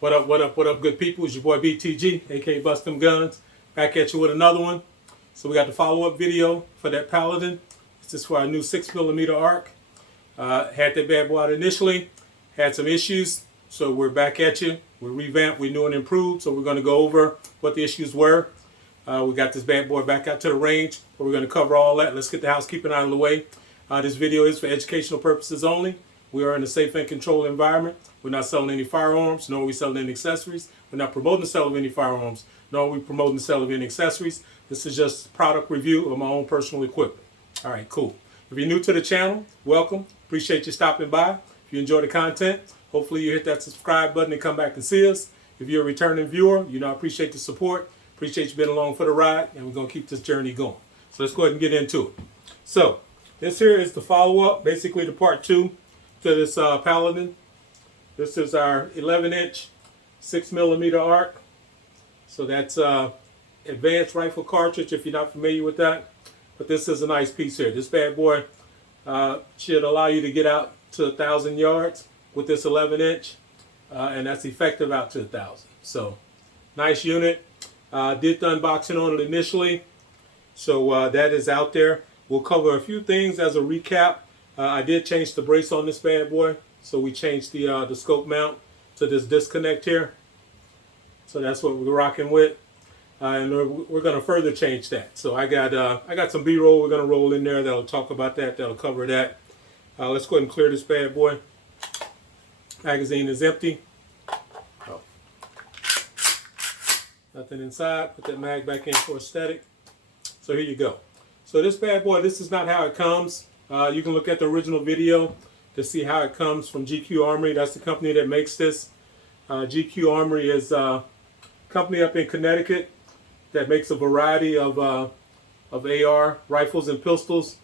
What up, what up, what up, good people? It's your boy BTG, aka Bust Them Guns, back at you with another one. So we got the follow-up video for that Paladin. This is for our new 6mm arc. Had that bad boy out initially, had some issues, so we're back at you. We're revamped, we're new and improved, so we're going to go over what the issues were. We got this bad boy back out to the range, but we're going to cover all that. Let's get the housekeeping out of the way. This video is for educational purposes only. We are in a safe and controlled environment. We're not selling any firearms, nor are we selling any accessories. We're not promoting the sale of any firearms, nor are we promoting the sale of any accessories. This is just a product review of my own personal equipment. All right, cool. If you're new to the channel, welcome. Appreciate you stopping by. If you enjoy the content, hopefully you hit that subscribe button and come back and see us. If you're a returning viewer, I appreciate the support. Appreciate you being along for the ride, and we're going to keep this journey going. So let's go ahead and get into it. So this here is the follow-up, basically the part 2 to this Paladin. This is our 11-inch 6mm arc. So that's advanced rifle cartridge if you're not familiar with that. But this is a nice piece here. This bad boy should allow you to get out to 1,000 yards with this 11-inch. And that's effective out to 1,000. So nice unit. Did the unboxing on it initially. So that is out there. We'll cover a few things as a recap. I did change the brace on this bad boy, so we changed the scope mount to this disconnect here. So that's what we're rocking with, and we're going to further change that. So I got some B-roll we're going to roll in there that'll talk about that, that'll cover that. Let's go ahead and clear this bad boy. Magazine is empty. Oh. Nothing inside. Put that mag back in for aesthetic. So here you go. So this bad boy, this is not how it comes. You can look at the original video to see how it comes from GQ Armory. That's the company that makes this. GQ Armory is a company up in Connecticut that makes a variety of AR rifles and pistols.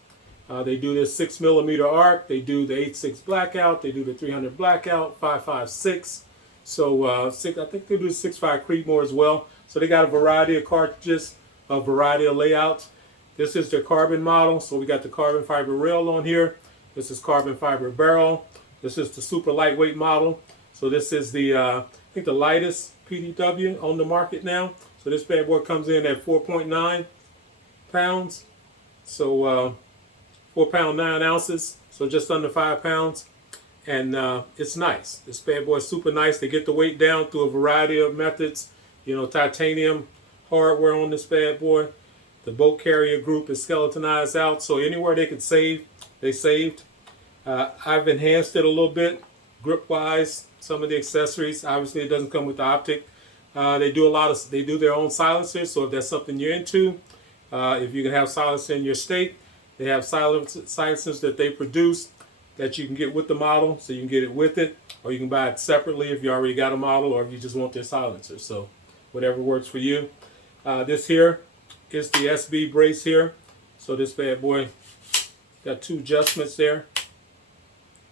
They do this 6mm arc. They do the 8.6 blackout. They do the 300 blackout, 5.56. So I think they do the 6.5 Creedmoor as well. So they got a variety of cartridges, a variety of layouts. This is their carbon model, so we got the carbon fiber rail on here. This is carbon fiber barrel. This is the super lightweight model. So this is the, I think the lightest PDW on the market now. So this bad boy comes in at 4.9 pounds. So 4 pound 9 ounces, so just under 5 pounds. And it's nice. This bad boy is super nice. They get the weight down through a variety of methods. Titanium hardware on this bad boy. The bolt carrier group is skeletonized out, so anywhere they could save, they saved. I've enhanced it a little bit, grip-wise. Some of the accessories, obviously, it doesn't come with the Optic. They do their own silencers, so if that's something you're into, if you can have silencer in your state, they have silencers that they produce that you can get with the model, so you can get it with it, or you can buy it separately if you already got a model, or if you just want their silencer. So whatever works for you. This here is the SB brace here. So this bad boy got 2 adjustments there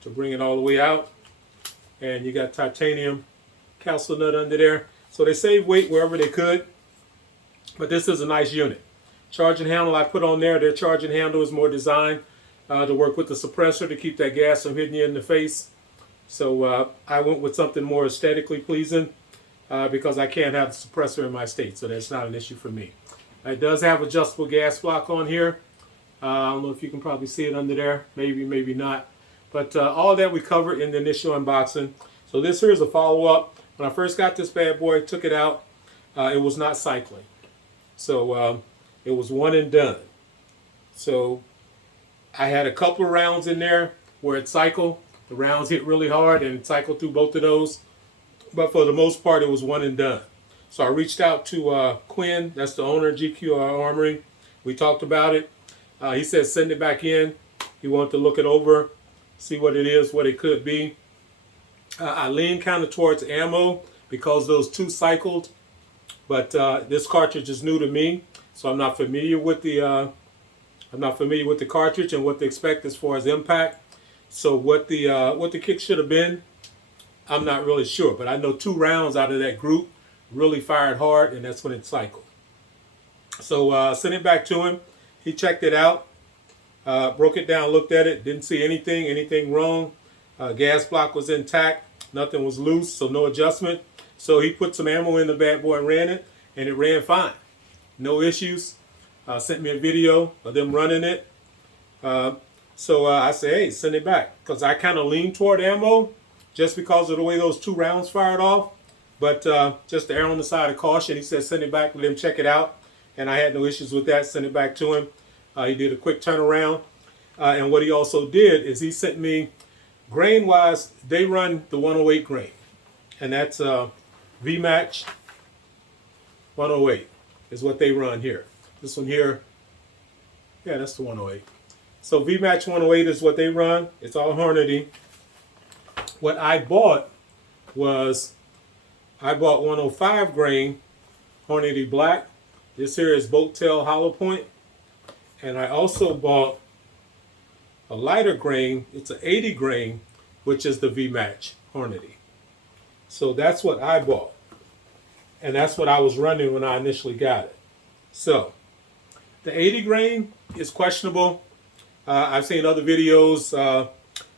to bring it all the way out, and you got titanium capsule nut under there. So they save weight wherever they could, but this is a nice unit. Charging handle I put on there. Their charging handle is more designed to work with the suppressor to keep that gas from hitting you in the face. So I went with something more aesthetically pleasing because I can't have the suppressor in my state, so that's not an issue for me. It does have adjustable gas block on here. I don't know if you can probably see it under there. Maybe, maybe not. But all that we covered in the initial unboxing. So this here is a follow-up. When I first got this bad boy, took it out, it was not cycling. So it was one and done. So I had a couple of rounds in there where it cycled. The rounds hit really hard and it cycled through both of those. But for the most part, it was one and done. So I reached out to Quinn, that's the owner of GQ Armory. We talked about it. He said send it back in. He wanted to look it over, see what it is, what it could be. I lean kind of towards ammo because those 2 cycled, but this cartridge is new to me, so I'm not familiar with the cartridge and what to expect as far as impact. So what the kick should have been, I'm not really sure, but I know 2 rounds out of that group really fired hard, and that's when it cycled. So sent it back to him. He checked it out, broke it down, looked at it, didn't see anything wrong. Gas block was intact, nothing was loose, so no adjustment. So he put some ammo in the bad boy and ran it, and it ran fine. No issues. Sent me a video of them running it. So I said, hey, send it back. Because I kind of leaned toward ammo just because of the way those 2 rounds fired off. But just to err on the side of caution, he said send it back, let him check it out. And I had no issues with that, send it back to him. He did a quick turnaround. And what he also did is he sent me, grain-wise, they run the 108 grain. And that's V-Match 108 is what they run here. This one here, yeah, that's the 108. So V-Match 108 is what they run. It's all Hornady. What I bought was, I bought 105 grain Hornady Black. This here is boat tail hollow point. And I also bought a lighter grain. It's an 80 grain, which is the V-Match Hornady. So that's what I bought. And that's what I was running when I initially got it. So the 80 grain is questionable. I've seen other videos,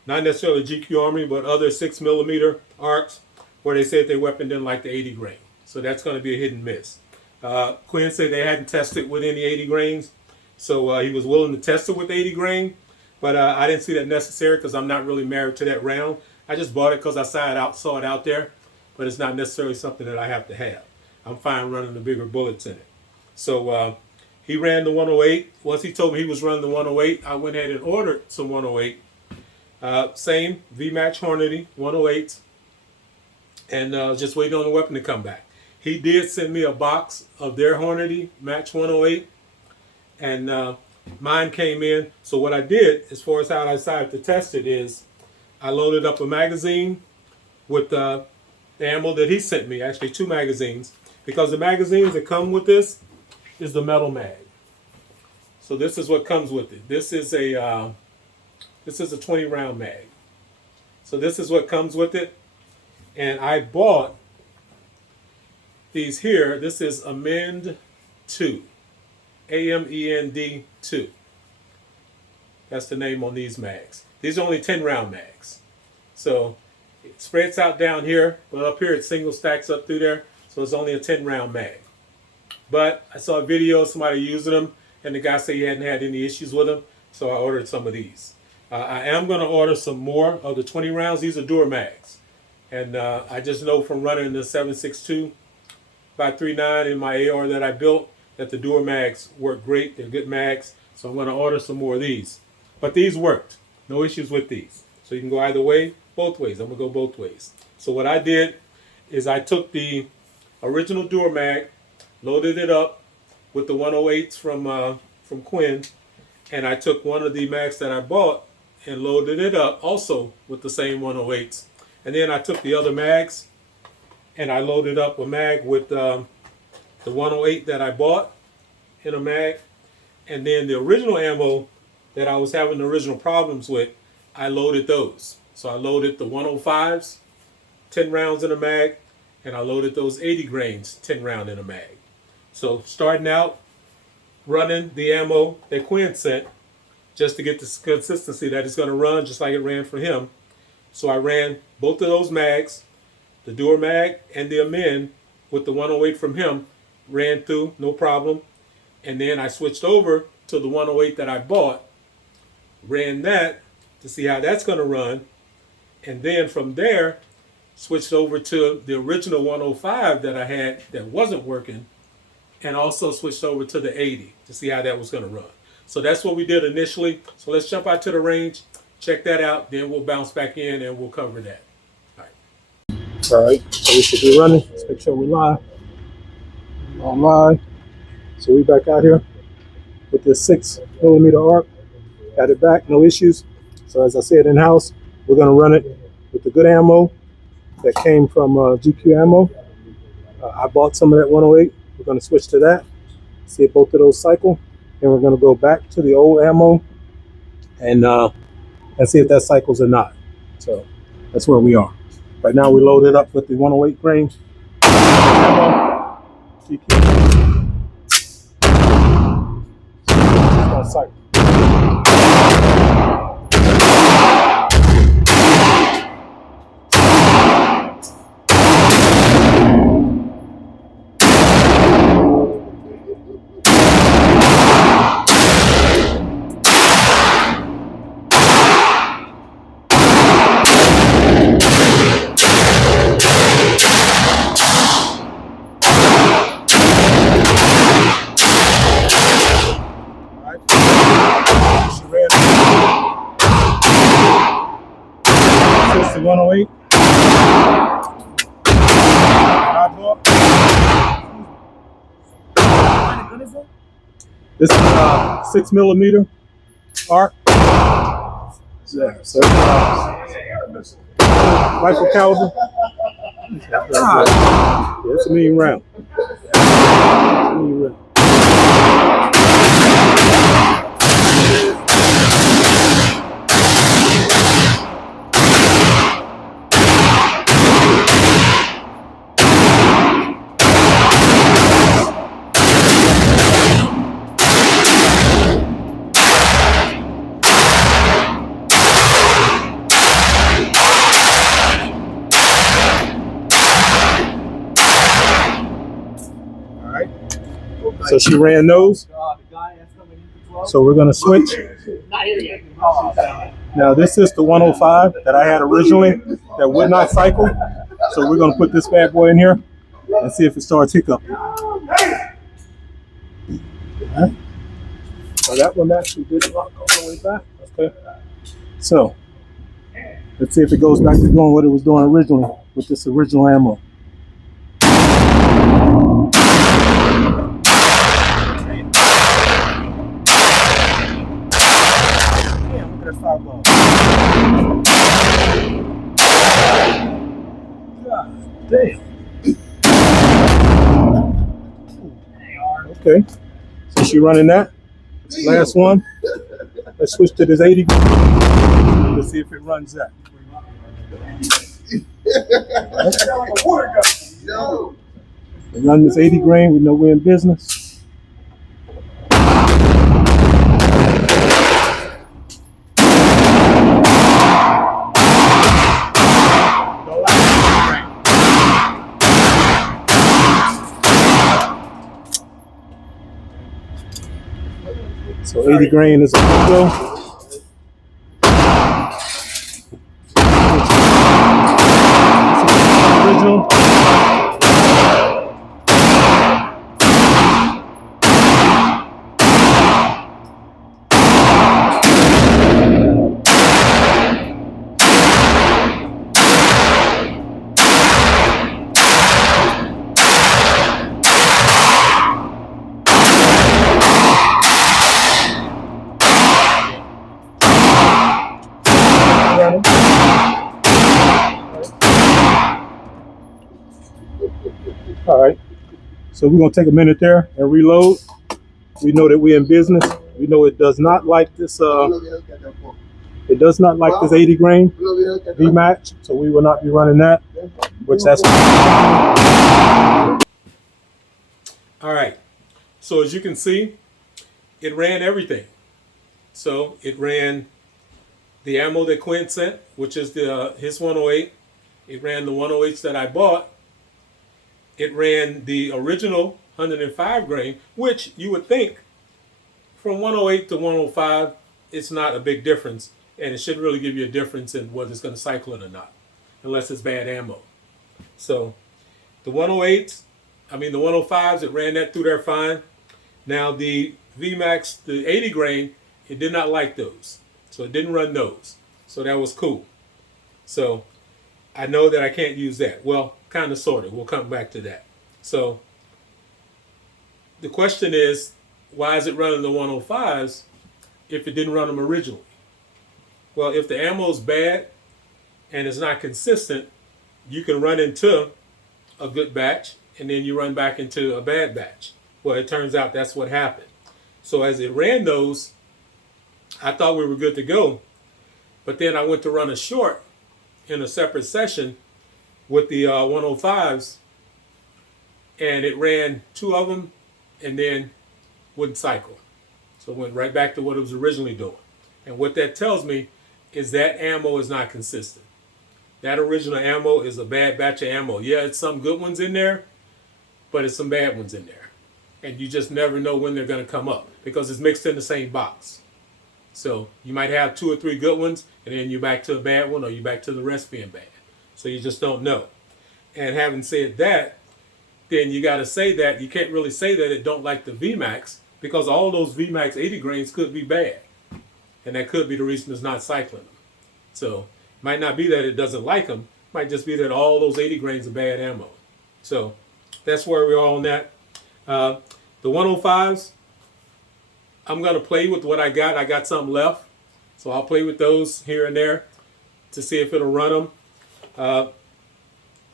not necessarily GQ Armory, but other 6mm arcs where they said their weapon didn't like the 80 grain. So that's going to be a hit and miss. Quinn said they hadn't tested with any 80 grains. So he was willing to test it with 80 grain. But I didn't see that necessary because I'm not really married to that round. I just bought it because I saw it out there. But it's not necessarily something that I have to have. I'm fine running the bigger bullets in it. So he ran the 108. Once he told me he was running the 108, I went ahead and ordered some 108. Same V-Match Hornady 108s. And just waiting on the weapon to come back. He did send me a box of their Hornady Match 108. And mine came in. So what I did, as far as how I decided to test it, is I loaded up a magazine with the ammo that he sent me. Actually 2 magazines. Because the magazines that come with this is the metal mag. So this is what comes with it. This is a 20 round mag. So this is what comes with it. And I bought these here. This is Amend 2. AMEND 2. That's the name on these mags. These are only 10 round mags. So it spreads out down here, but up here it single stacks up through there. So it's only a 10 round mag. But I saw a video of somebody using them, and the guy said he hadn't had any issues with them. So I ordered some of these. I am going to order some more of the 20 rounds. These are Dura mags. And I just know from running the 7.62 by 3.9 in my AR that I built that the Dura mags work great. They're good mags. So I'm going to order some more of these. But these worked. No issues with these. So you can go either way, both ways. I'm going to go both ways. So what I did is I took the original Dura mag, loaded it up with the 108s from Quinn, and I took one of the mags that I bought and loaded it up also with the same 108s. And then I took the other mags and I loaded up a mag with the 108 that I bought in a mag. And then the original ammo that I was having the original problems with, I loaded those. So I loaded the 105s, 10 rounds in a mag, and I loaded those 80 grains, 10 round in a mag. So starting out, running the ammo that Quinn sent, just to get the consistency that it's going to run just like it ran for him. So I ran both of those mags, the Dura mag and the Amend with the 108 from him, ran through, no problem. And then I switched over to the 108 that I bought, ran that to see how that's going to run. And then from there, switched over to the original 105 that I had that wasn't working, and also switched over to the 80 to see how that was going to run. So that's what we did initially. So let's jump out to the range, check that out, then we'll bounce back in and we'll cover that. All right, so we should be running. Let's make sure we're live. On live. So we back out here with this 6mm arc. Got it back, no issues. So as I said in-house, we're going to run it with the good ammo that came from GQ Ammo. I bought some of that 108. We're going to switch to that, see if both of those cycle. Then we're going to go back to the old ammo and see if that cycles or not. So that's where we are. Right now we loaded up with the 108 grain ammo. GQ. It's going to cycle. 108. This is 6mm arc. Yeah, so rifle caliber. Yeah, it's a medium round. So she ran those. So we're going to switch. Now this is the 105 that I had originally that would not cycle. So we're going to put this bad boy in here and see if it starts hiccuping. Right. So that one actually did rock all the way back. Okay. So let's see if it goes back to doing what it was doing originally with this original ammo. Damn. Okay. So she running that. Last one. Let's switch to this 80. Let's see if it runs that. We run this 80 grain. We know we're in business. So 80 grain is a good go. Original. All right, so we're gonna take a minute there and reload. We know that we're in business. We know it does not like this. It does not like this 80 grain V match, so we will not be running that. Which that's. All right. So as you can see, it ran everything. So it ran the ammo that Quinn sent, which is his 108. It ran the 108s that I bought. It ran the original 105 grain, which you would think from 108 to 105, it's not a big difference, and it shouldn't really give you a difference in whether it's going to cycle it or not, unless it's bad ammo. So the 108s, the 105s, it ran that through there fine. Now the VMAX, the 80 grain, it did not like those, so it didn't run those. So that was cool. So I know that I can't use that. Well, kind of, sort of. We'll come back to that. So the question is, why is it running the 105s if it didn't run them originally? Well, if the ammo is bad and it's not consistent, you can run into a good batch and then you run back into a bad batch. Well, it turns out that's what happened. So as it ran those, I thought we were good to go. But then I went to run a short in a separate session with the 105s, and it ran two of them and then wouldn't cycle. So it went right back to what it was originally doing. And what that tells me is that ammo is not consistent. That original ammo is a bad batch of ammo. Yeah, it's some good ones in there, but it's some bad ones in there. And you just never know when they're going to come up because it's mixed in the same box. So you might have 2 or 3 good ones, and then you're back to a bad one, or you're back to the rest being bad. So you just don't know. And having said that, then you got to say that you can't really say that it don't like the VMAX, because all those VMAX 80 grains could be bad. And that could be the reason it's not cycling them. So Might not be that it doesn't like them. Might just be that all those 80 grains are bad ammo. So that's where we are on that. The 105s, I'm going to play with what I got. I got something left. So I'll play with those here and there to see if it'll run them.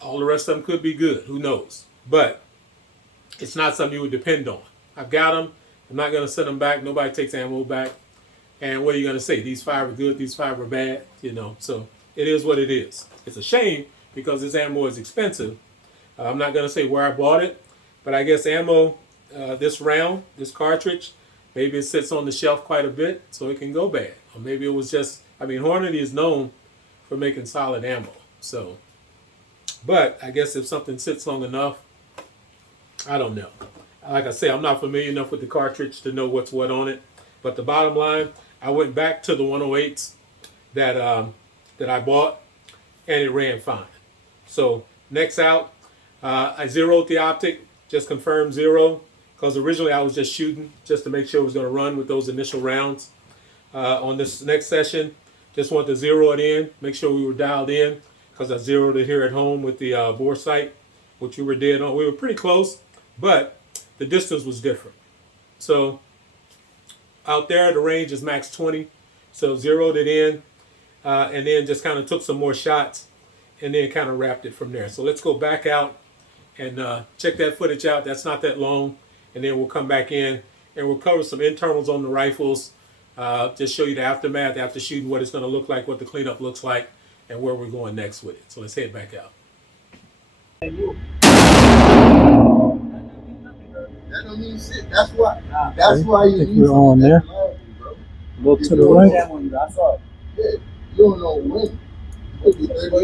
All the rest of them could be good. Who knows? But it's not something you would depend on. I've got them. I'm not going to send them back. Nobody takes ammo back. And what are you going to say? These 5 are good. These 5 are bad. You know, so it is what it is. It's a shame because this ammo is expensive. I'm not going to say where I bought it, but I guess ammo, this round, this cartridge, maybe it sits on the shelf quite a bit, so it can go bad. Or maybe it was just, I mean, Hornady is known for making solid ammo. So, but I guess if something sits long enough, I don't know. Like I say, I'm not familiar enough with the cartridge to know what's what on it. But the bottom line, I went back to the 108s that I bought, and it ran fine. So next out, I zeroed the Optic, just confirmed 0, because originally I was just shooting just to make sure it was going to run with those initial rounds. On this next session, just wanted to zero it in, make sure we were dialed in, because I zeroed it here at home with the bore sight, which we were dead on. We were pretty close, but the distance was different. So out there, the range is max 20, so zeroed it in, and then just kind of took some more shots, and then kind of wrapped it from there. So let's go back out and check that footage out. That's not that long, and then we'll come back in and we'll cover some internals on the rifles, just show you the aftermath after shooting, what it's going to look like, what the cleanup looks like, and where we're going next with it. So let's head back out. That don't mean shit. That's why. That's why you need we're on there. Go to the right. Yeah, you don't know when. It'll be 30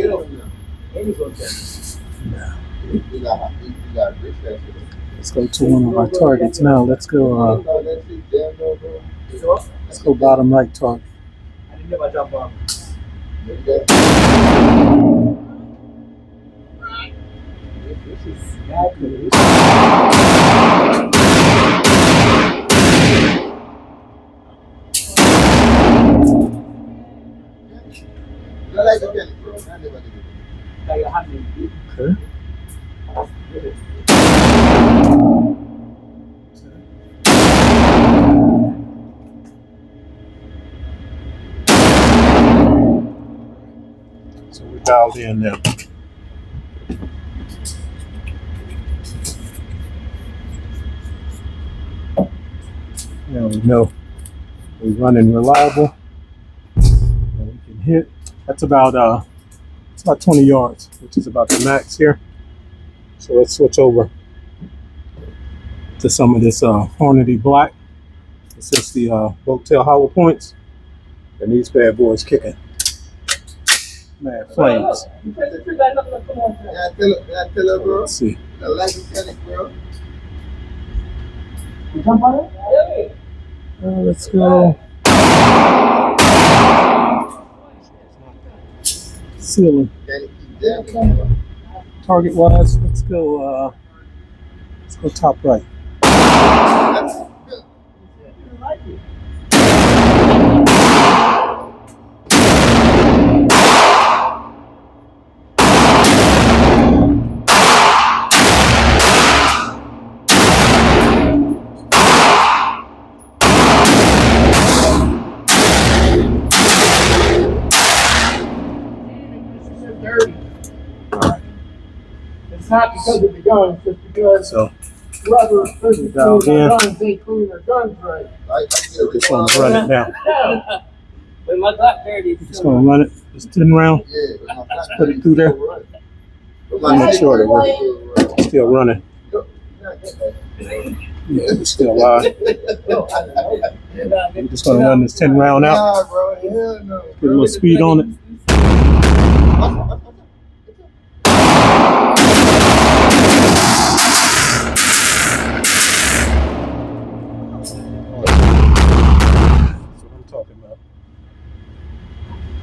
years from now. You got rich that shit. Let's go to one of our targets now. Let's go bottom right target. I didn't never jump on. This is fabulous. I like the pen, bro. I never did it. Like a hand. Okay. So we're dialed in now. Now we know we're running reliable and we can hit. That's about 20 yards, which is about the max here. So let's switch over to some of this Hornady black. It's just the boat tail hollow points, and these bad boys kicking mad flames. Yeah, tell her, bro. Let's see. I like the panic, bro. Let's go. Ceiling. Target wise, let's go top right. It's not because of the guns, it's because So whoever person down cleaning here. their guns ain't cleaning their guns right. just want to run it now. With my Glock 30. Just gonna run it. It's 10 round. Let's put it through there. Make sure that we're still running. Yeah, it's still live. We're just gonna run this 10 round out. Nah, bro, hell no. Put a little speed on it.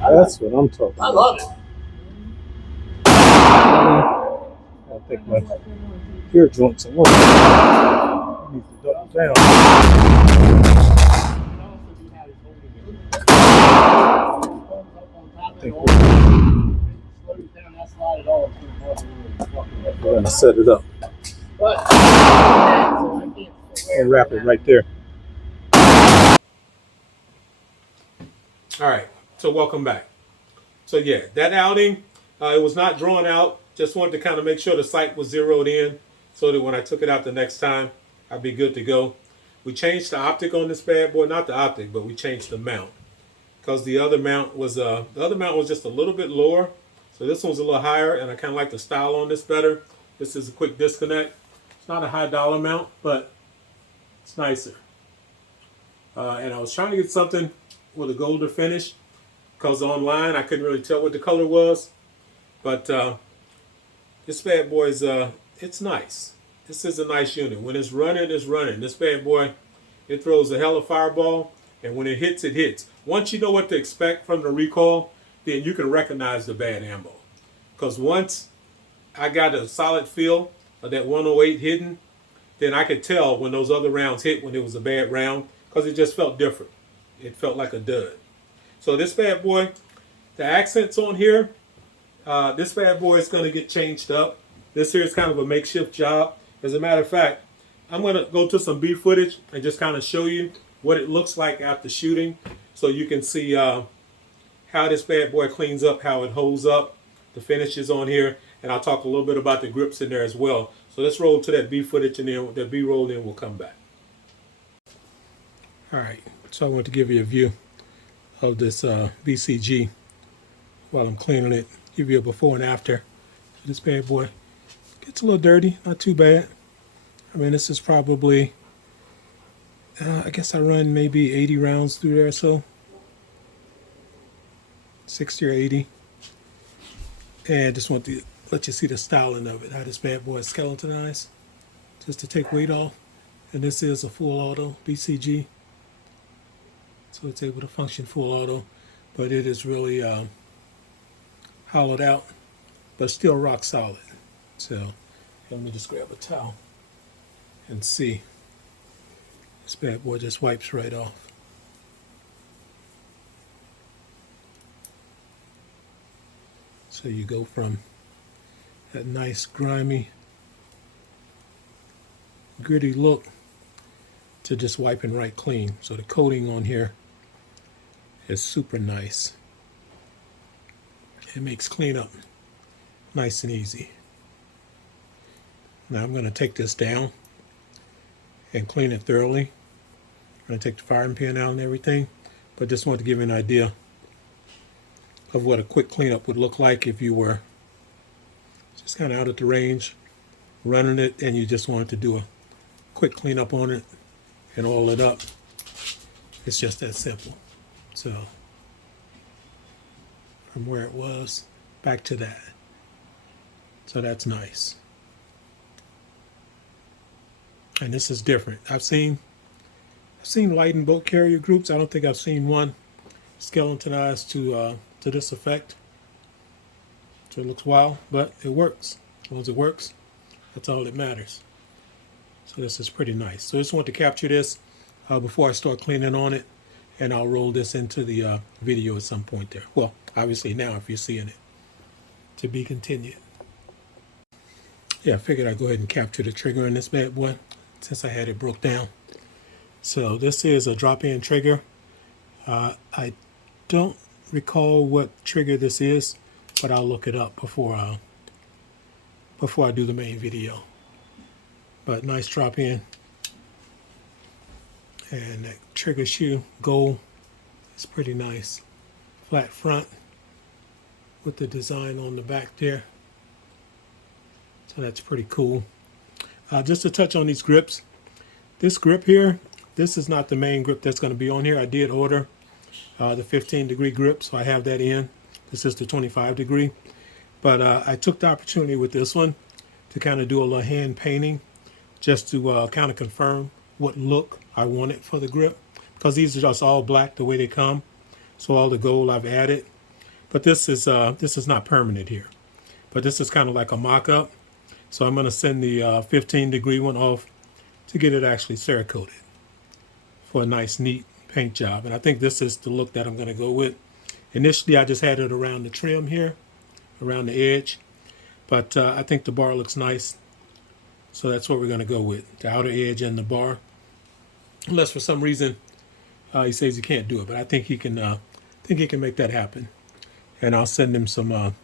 That's what I'm talking about. I love it. I think my ear joints are working. I need to double down. I think we're gonna set it up But so I can't swear. and wrap it right there. All right, so welcome back. So yeah, that outing, it was not drawn out. Just wanted to kind of make sure the sight was zeroed in so that when I took it out the next time, I'd be good to go. We changed the optic on this bad boy, not the optic, but we changed the mount because the other mount was just a little bit lower. So this one's a little higher, and I kind of like the style on this better. This is a quick disconnect. It's not a high dollar mount, but it's nicer. And I was trying to get something with a golder finish because online I couldn't really tell what the color was. But this bad boy is it's nice. This is a nice unit. When it's running, it's running. This bad boy, it throws a hell of fireball, and when it hits, it hits. Once you know what to expect from the recoil, then you can recognize the bad ammo. Because once I got a solid feel of that 108 hitting, then I could tell when those other rounds hit when it was a bad round because it just felt different. It felt like a dud. So this bad boy, the accents on here, this bad boy is going to get changed up. This here is kind of a makeshift job. As a matter of fact, I'm going to go to some B footage and just kind of show you what it looks like after shooting so you can see how this bad boy cleans up, how it holds up, the finishes on here, and I'll talk a little bit about the grips in there as well. So let's roll to that B footage and then that B roll, then we'll come back. All right, so I want to give you a view of this BCG while I'm cleaning it, give you a before and after. This bad boy gets a little dirty, not too bad. I mean, this is probably, I guess I run maybe 80 rounds through there, so 60 or 80. And just want to let you see the styling of it, how this bad boy is skeletonized, just to take weight off. And this is a full auto BCG. So it's able to function full auto, but it is really hollowed out, but still rock solid. So let me just grab a towel and see. This bad boy just wipes right off. So you go from that nice grimy, gritty look to just wiping right clean. So the coating on here is super nice. It makes cleanup nice and easy. Now I'm going to take this down and clean it thoroughly. I'm going to take the firing pin out and everything, but just want to give you an idea of what a quick cleanup would look like if you were just kind of out at the range, running it, and you just wanted to do a quick cleanup on it and oil it up. It's just that simple. So from where it was back to that. So that's nice. And this is different. I've seen light and boat carrier groups. I don't think I've seen one skeletonized to this effect. So it looks wild, but it works. As long as it works, that's all that matters. So this is pretty nice. So I just want to capture this before I start cleaning on it, and I'll roll this into the video at some point there. Well, obviously now if you're seeing it. To be continued. Yeah, I figured I'd go ahead and capture the trigger in this bad boy since I had it broke down. So this is a drop-in trigger. I don't recall what trigger this is, but I'll look it up before I do the main video. But nice drop-in. And that trigger shoe, gold, is pretty nice. Flat front with the design on the back there. So that's pretty cool. Just to touch on these grips. This grip here, this is not the main grip that's going to be on here. I did order the 15-degree grip, so I have that in. This is the 25-degree. But I took the opportunity with this one to kind of do a little hand painting just to kind of confirm what look I wanted for the grip. Because these are just all black the way they come. So all the gold I've added. But this is not permanent here. But this is kind of like a mock-up. So I'm going to send the 15-degree one off to get it actually Cerakoted for a nice, neat paint job. And I think this is the look that I'm going to go with. Initially, I just had it around the trim here, around the edge. But I think the bar looks nice. So that's what we're going to go with, the outer edge and the bar. Unless for some reason he says he can't do it, but I think he can. Think he can make that happen. And I'll send him some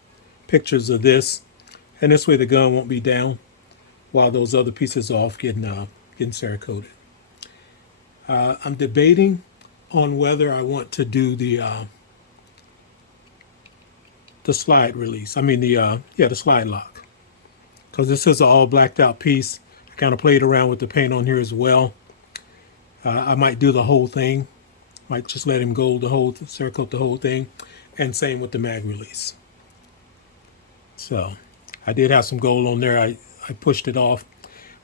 pictures of this, and this way the gun won't be down while those other pieces are off getting Cerakoted. I'm debating on whether I want to do the slide release. I mean the slide lock, because this is an all blacked out piece. I kind of played around with the paint on here as well. I might do the whole thing. Might just let him go Cerakote the whole thing, and same with the mag release. So I did have some gold on there. I pushed it off,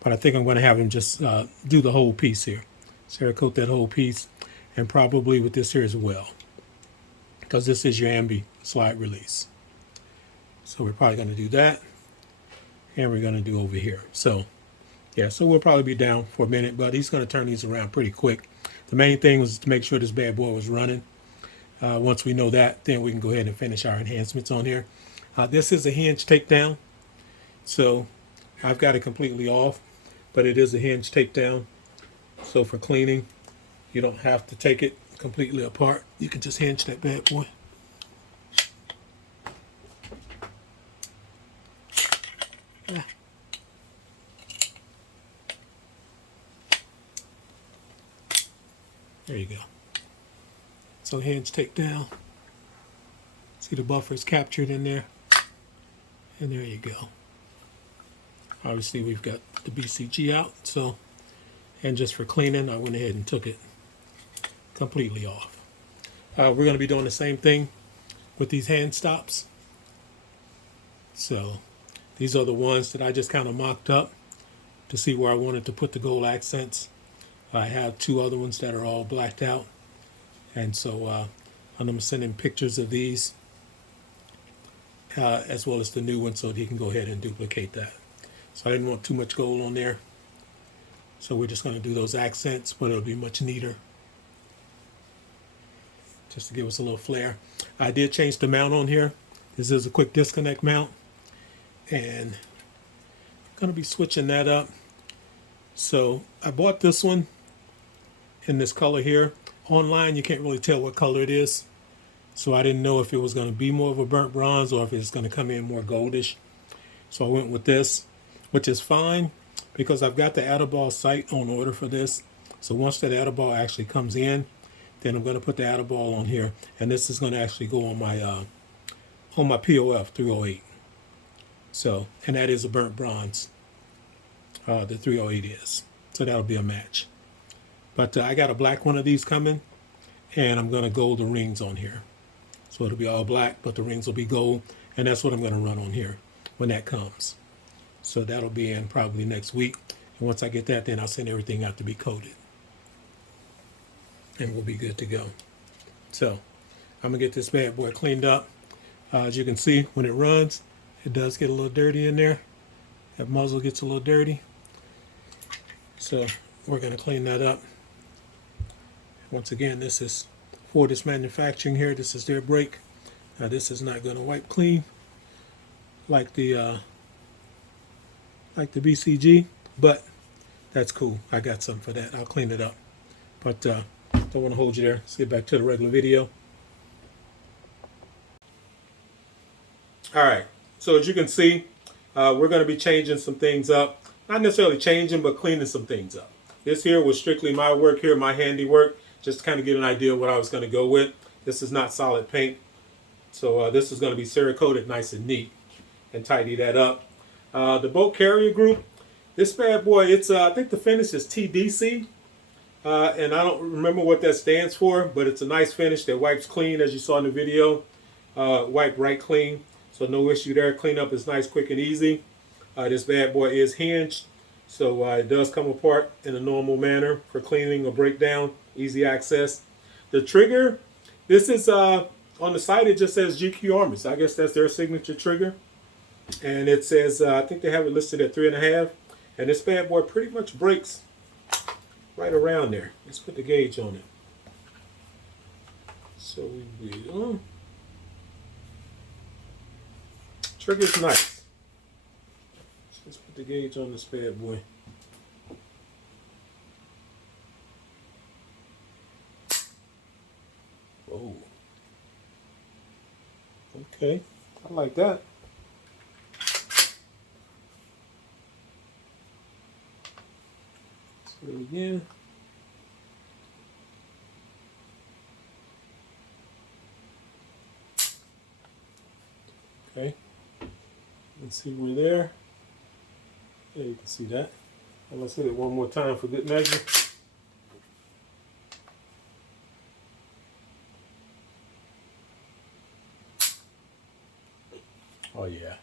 but I think I'm going to have him just do the whole piece here. Cerakote that whole piece, and probably with this here as well, because this is your ambi slide release. So we're probably going to do that, and we're going to do over here. So yeah, so we'll probably be down for a minute, but he's going to turn these around pretty quick. The main thing was to make sure this bad boy was running. Once we know that, then we can go ahead and finish our enhancements on here. This is a hinge takedown, so I've got it completely off, but it is a hinge takedown. So for cleaning, you don't have to take it completely apart. You can just hinge that bad boy. Ah. There you go. So hinge takedown. See the buffer is captured in there. And there you go. Obviously we've got the BCG out, so, and just for cleaning, I went ahead and took it completely off. We're going to be doing the same thing with these hand stops. So these are the ones that I just kind of mocked up to see where I wanted to put the gold accents. I have two other ones that are all blacked out, and so I'm going to send him pictures of these as well as the new one, so that he can go ahead and duplicate that. So I didn't want too much gold on there, so we're just going to do those accents, but it'll be much neater, just to give us a little flair. I did change the mount on here. This is a quick disconnect mount, and I'm going to be switching that up. So I bought this one in this color here. Online you can't really tell what color it is, so I didn't know if it was going to be more of a burnt bronze or if it's going to come in more goldish. So I went with this, which is fine because I've got the Attleball sight on order for this. So once that Attleball actually comes in, then I'm going to put the Attleball on here, and this is going to actually go on my POF 308. So, and that is a burnt bronze. The 308 is. So that'll be a match. But I got a black one of these coming, and I'm going to gold the rings on here. So it'll be all black, but the rings will be gold, and that's what I'm going to run on here when that comes. So that'll be in probably next week. And once I get that, then I'll send everything out to be coated. And we'll be good to go. So I'm going to get this bad boy cleaned up. As you can see, when it runs, it does get a little dirty in there. That muzzle gets a little dirty. So we're going to clean that up. Once again, this is Fortis Manufacturing here. This is their brake. Now this is not going to wipe clean like the BCG, but that's cool. I got something for that. I'll clean it up. But don't want to hold you there. Let's get back to the regular video. All right. So as you can see, we're going to be changing some things up. Not necessarily changing, but cleaning some things up. This here was strictly my work here, my handiwork, just to kind of get an idea of what I was going to go with. This is not solid paint. So this is going to be Cerakoted nice and neat and tidy that up. The boat carrier group, this bad boy, it's I think the finish is TDC. And I don't remember what that stands for, but it's a nice finish that wipes clean, as you saw in the video. Wipe right clean. So no issue there. Cleanup is nice, quick, and easy. This bad boy is hinged, so it does come apart in a normal manner for cleaning or breakdown. Easy access. The trigger, this is on the side. It just says GQ Armory. So I guess that's their signature trigger, and it says I think they have it listed at 3.5. And this bad boy pretty much breaks right around there. Let's put the gauge on it. So we will. Trigger's nice. the gauge on this bad boy. Whoa. Okay, I like that. Let's do it again. Okay, let's see we're there. Yeah, you can see that. And let's hit it one more time for good measure. Oh yeah.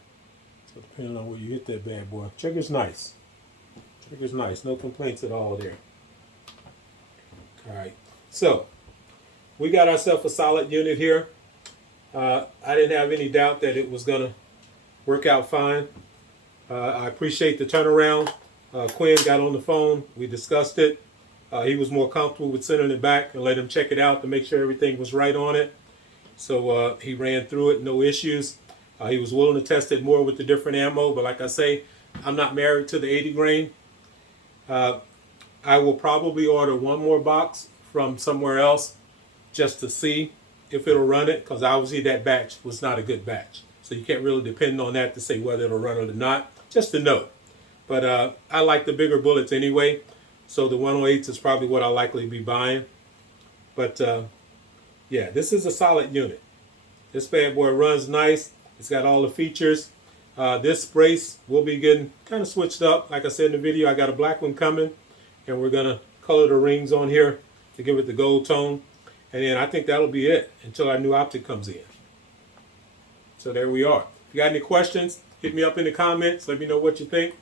So depending on where you hit that bad boy. Trigger's nice. Trigger's nice. No complaints at all there. Alright. So we got ourselves a solid unit here. I didn't have any doubt that it was gonna work out fine. I appreciate the turnaround. Quinn got on the phone. We discussed it. He was more comfortable with sending it back and let him check it out to make sure everything was right on it. So he ran through it, no issues. He was willing to test it more with the different ammo, but like I say, I'm not married to the 80 grain. I will probably order one more box from somewhere else just to see if it'll run it, because obviously that batch was not a good batch. So you can't really depend on that to say whether it'll run it or not, just to know. But I like the bigger bullets anyway, so the 108s is probably what I'll likely be buying. But yeah, this is a solid unit. This bad boy runs nice. It's got all the features. This brace will be getting kind of switched up. Like I said in the video, I got a black one coming, and we're going to color the rings on here to give it the gold tone. And then I think that'll be it until our new Optic comes in. So there we are. If you got any questions, hit me up in the comments. Let me know what you think.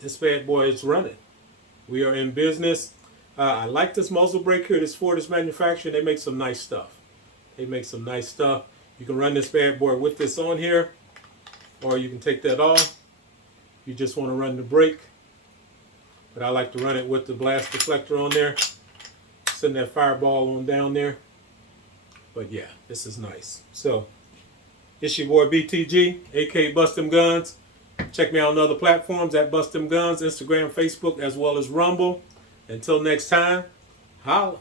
This bad boy is running. We are in business. I like this muzzle brake here. This Ford is manufacturing. They make some nice stuff. They make some nice stuff. You can run this bad boy with this on here, or you can take that off. You just want to run the brake. But I like to run it with the blast deflector on there. Send that fireball on down there. But yeah, this is nice. So, it's your boy BTG, aka Bust Them Guns. Check me out on other platforms at Bust Them Guns, Instagram, Facebook, as well as Rumble. Until next time, holla.